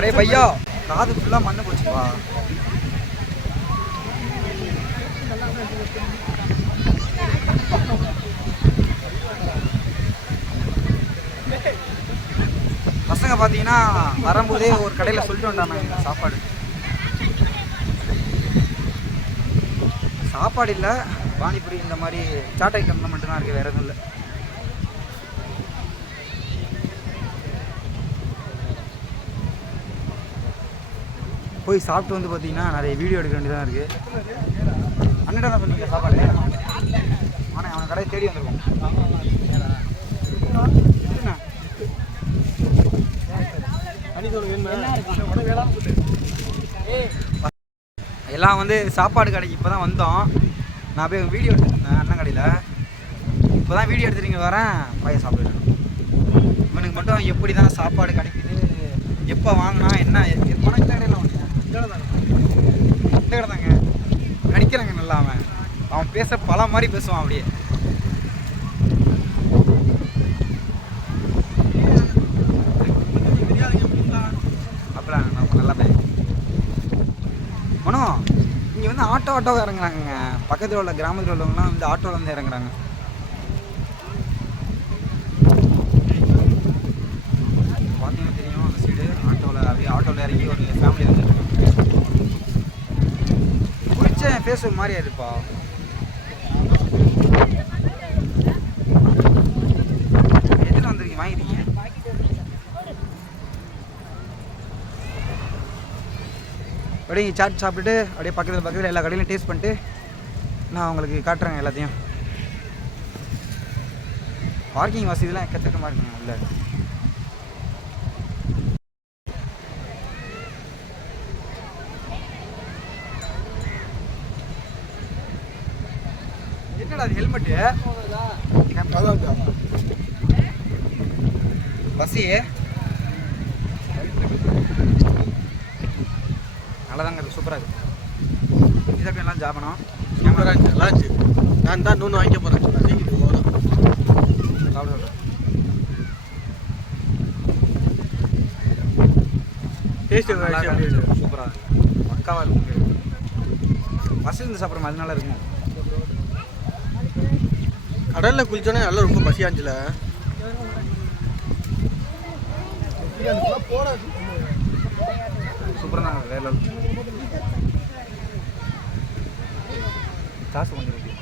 अरे भैया காது ஃபுல்லா மண்ணு போச்சுப்பா. பசங்க பார்த்தீங்கன்னா வரும்போதே ஒரு கடையில் சொல்லிட்டு வந்தாங்க சாப்பாடு இல்லை, பானிபூரி இந்த மாதிரி சாட் ஐட்டம் மட்டும்தான் இருக்குது, வேறு எதுவும் இல்லை. போய் சாப்பிட்டு வந்து பார்த்தீங்கன்னா நிறைய வீடியோ எடுக்க வேண்டியதாக இருக்குது. அண்ணன் தான் சொன்னீங்க சாப்பாடு, ஆனால் அவன் கடையை தேடி வந்துருக்கோம். எல்லாம் வந்து சாப்பாடு கடைக்கு இப்போ தான் வந்தோம். நான் போய் வீடியோ எடுத்துருந்தேன் அண்ணன் கடையில். இப்போ தான் வீடியோ எடுத்துகிட்டு வரேன், பையன் சாப்பிடுறேன். இவனுக்கு மட்டும் எப்படி தான் சாப்பாடு கிடைக்குது, எப்போ வாங்கினா என்ன பணம் இந்த கடையில் வாங்க இந்த கடை தாங்க நடிக்கிறாங்க நல்லா. அவன் பேச பல மாதிரி பேசுவான் அப்படியே. அப்படிலாம் நம்ம நல்லா பேச மனோ. இங்கே வந்து ஆட்டோ இறங்குறாங்க. பக்கத்தில் உள்ள கிராமத்தில் உள்ளவங்கலாம் வந்து ஆட்டோவில் வந்து இறங்குறாங்க. பார்த்தீங்கன்னா தெரியும் அந்த சைடு ஆட்டோவில் இறங்கி ஒரு ஃபேமிலி வந்துட்டு குளிச்ச ஃபேஸ் ஒரு மாதிரி ஆயிருப்பா. எதில் வந்துருக்கீங்க வாங்கிருக்கீங்க? அப்படியே சாட் சாப்பிட்டுட்டு அப்படியே பக்கத்தில் எல்லா கடையிலையும் டேஸ்ட் பண்ணிட்டு நான் உங்களுக்கு காட்டுறேங்க எல்லாத்தையும். பார்க்கிங் வசதிலாம் எக்கச்சக்கமாக இருக்குங்க உள்ள. என்னடா அது ஹெல்மெட்டு பஸ்ஸு நல்லாதாங்க இருக்குது, சூப்பராக இருக்குது. இதுக்கு எல்லாம் ஜாபனம் கேமரா நல்லா இருந்துச்சு. நான் தான் இன்னொன்று வாங்கிக்க போகிறேன். சாப்பிட டேஸ்ட் சூப்பராக இருக்குது, பக்காவாக இருக்குது. பஸ் இருந்து சாப்பிட்ற அதனால இருக்கும். கடலில் குளிச்சோன்னே நல்லா ரொம்ப பசியாக இருந்துச்சுல. சூப்பராக தான் வேலை சாசு வந்துருக்கு.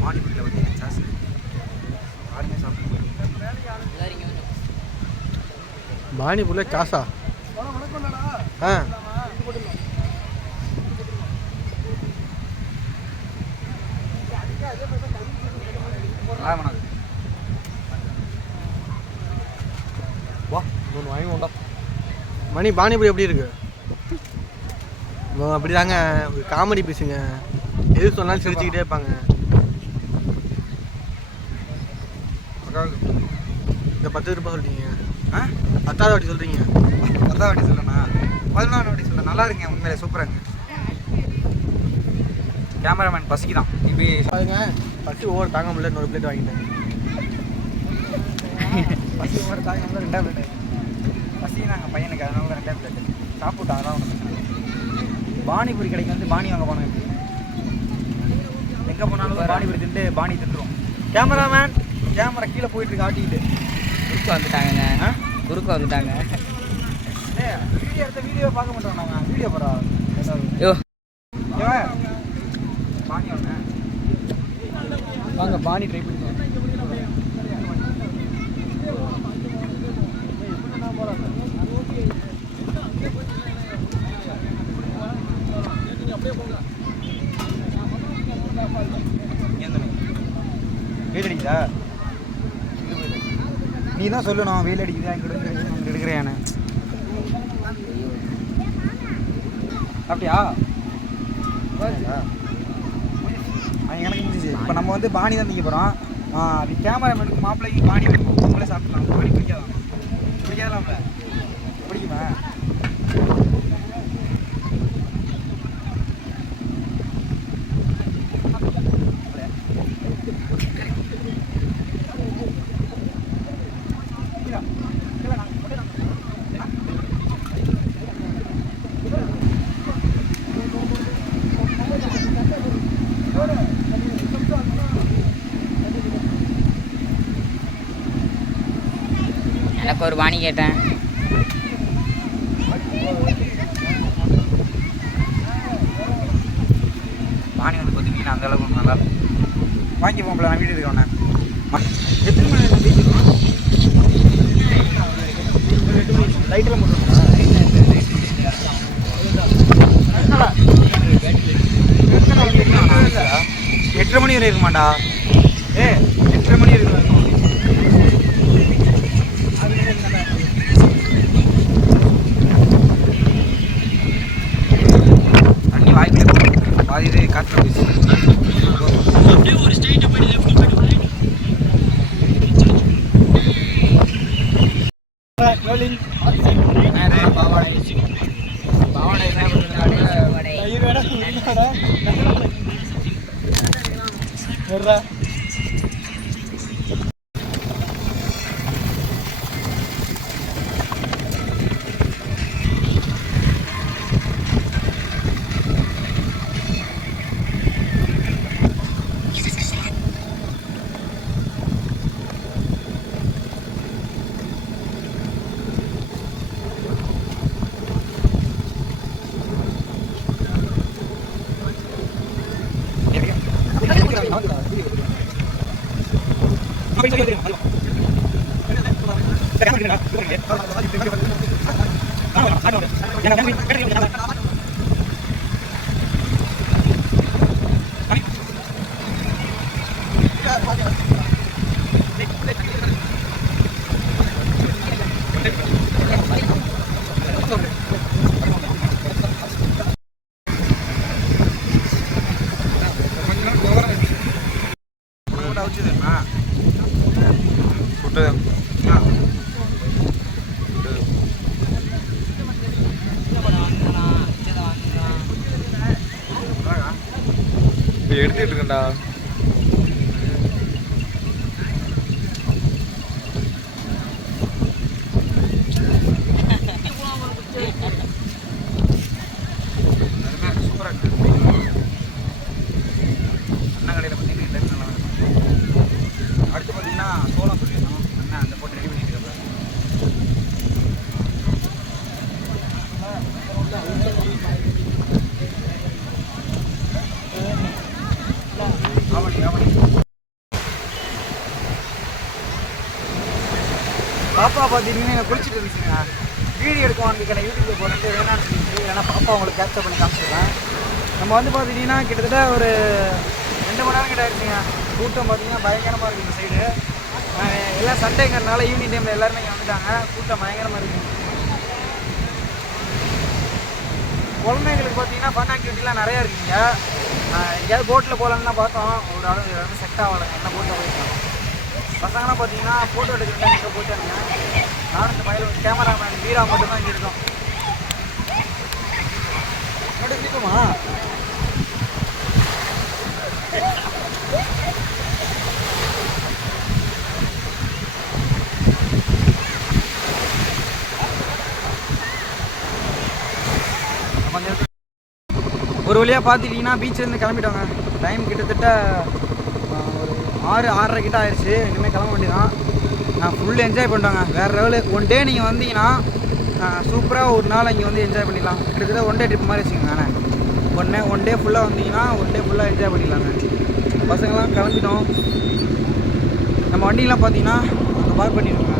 பானிபூரியில் பார்த்தீங்கன்னா சாசு யாருமே சாப்பிட்டு பானிபூரியில் சாசா வா ஒன்று வாங்கி உண்டா. மணி பானிபூரி எப்படி இருக்கு? அப்படி தாங்க காமெடி பேசுங்க, எது சொன்னாலும் சிரிச்சுக்கிட்டே இருப்பாங்க. இந்த 10 ரூபாய் சொல்லிட்டீங்க. 10வது வாட்டி சொல்கிறீங்க. 10வது வாட்டி சொல்லணா 14வது வாட்டி சொல்ல. நல்லா இருக்குங்க, உண்மையிலே சூப்பராங்க. கேமராமேன் பசிக்கு தான் இப்படி பாருங்க. பசி ஓவர் தாங்க முடியல, இன்னொரு பிளேட் வாங்கிட்டேன். பசி ஓவர் தாங்க முடியல, 2வது பிளேட் பசி நாங்கள் பையனுக்கு, அதனால தான் 2வது பிளேட் சாப்பிட்டோம். அதான் ஒன்று பானிபூரி கடைக்கு வந்து பானி வாங்க போனோம். எங்கே போனாலும் பானிபூரி தின்ட்டு பானி தின்றுவோம். கேமராமேன் கேமரா கீழே போயிட்டு காட்டிக்கிட்டு குறுக்க வந்துட்டாங்க. குறுக்க வந்துட்டாங்க. வீடியோ எடுத்த வீடியோ பார்க்க மாட்டோம் நாங்கள். வீடியோ போகிறோம். பானி வாங்க பானி ட்ரை பண்ணி வெயில் அடிக்குதா? நீ தான் சொல்லணும் வெயில் அடிக்குதா இங்கே எடுக்கிறேன். அப்படியா? எனக்கு முடிஞ்சிச்சு. இப்போ நம்ம வந்து பானி தான் திங்க போகிறோம். அது கேமராமேனுக்கு மாப்பிள்ளைக்கு பானி வேணும். உங்களே சாப்பிடலாம். பானி பிடிக்காதான்? பிடிக்காதாம்ல? பிடிக்குமா? எனக்கு ஒரு பானி கேட்டேன். பானி வந்து பார்த்தீங்கன்னா அந்த அளவுக்கு நல்லா வாங்கி போகல. நான் வீடு இருக்கேன். எத்தனை மணி நேரம் பேசிக்கலாம்? லைட்டெல்லாம் போட்டுருக்கா? 8:30 மணி வரை இருக்குமாண்டா? 8:30 மணி இருக்கு. தண்ணி வாய்ப்பில் பாதி இது காற்று போயிடுச்சு. ஒரு ஸ்ட்ரைட்டை போய்ட்டு லெஃப்ட் எடுத்துட்டு இருக்கேன்டா. சூப்பராக இருக்கு. அண்ணா கடையில் பார்த்தீங்கன்னா எல்லாமே நல்லா இருக்கும். அடுத்து பார்த்தீங்கன்னா சோளம் சொல்லிடணும். அண்ணா அந்த போட்டு ரெடி பண்ணிட்டு இருக்காங்க. பாப்பா பார்த்தீங்கன்னா எனக்கு குளிச்சுட்டு இருந்துச்சுங்க. வீடியோ எடுக்குவான்னு கடை யூடியூப்பில் போட்டு வேணான்னு சொல்லிட்டு, ஏன்னா பாப்பா உங்களுக்கு கேப்சர் பண்ணி காமிச்சிருக்கேன். நம்ம வந்து பார்த்தீங்கன்னா கிட்டத்தட்ட ஒரு 2 மணி நேரம் கிட்ட ஆயிடுச்சுங்க. கூட்டம் பார்த்தீங்கன்னா பயங்கரமாக இருக்குது இந்த சைடு. எல்லாம் சண்டேங்கிறதுனால ஈவினிங் டைமில் எல்லாருமே இங்கே வந்துட்டாங்க. கூட்டம் பயங்கரமாக இருக்குது. குழந்தைங்களுக்கு பார்த்தீங்கன்னா ஃபன் ஆக்டிவிட்டிலாம் நிறையா இருக்குங்க. எங்கேயாவது போட்டில் போகலான்னு தான் பார்த்தோம். ஒரு அளவு செட் ஆகலைங்க. என்ன போட்டில் போயிருக்கோம். பசங்களாம் பார்த்தீங்கன்னா ஃபோட்டோ எடுக்கிறதா இங்கே போட்டாங்க. நானும் இந்த மயில் கேமராமேன் வீரா மட்டும்தான் இங்கே இருக்கோம். இருக்குமா? ஒரு வழியாக பார்த்துட்டிங்கன்னா பீச்சிலேருந்து கிளம்பிட்டோங்க. டைம் கிட்டத்தட்ட ஒரு 6-6:30 கிட்ட ஆயிடுச்சு. இனிமேல் கிளம்ப வேண்டியதான். நான் ஃபுல் என்ஜாய் பண்ணிட்டோங்க. வேறு லெவலு. ஒன் டே நீங்கள் வந்தீங்கன்னா சூப்பராக ஒரு நாள் இங்கே வந்து என்ஜாய் பண்ணிடலாம். கிட்டத்தட்ட ஒன் டே ட்ரிப் மாதிரி வச்சுக்கோங்க. ஒன் டே ஃபுல்லாக வந்தீங்கன்னா ஒன் டே ஃபுல்லாக என்ஜாய் பண்ணிடலாங்க. பசங்களாம் கிளம்பிட்டோம். நம்ம வண்டியெலாம் பார்த்தீங்கன்னா அங்கே பார்க் பண்ணிடுவோங்க.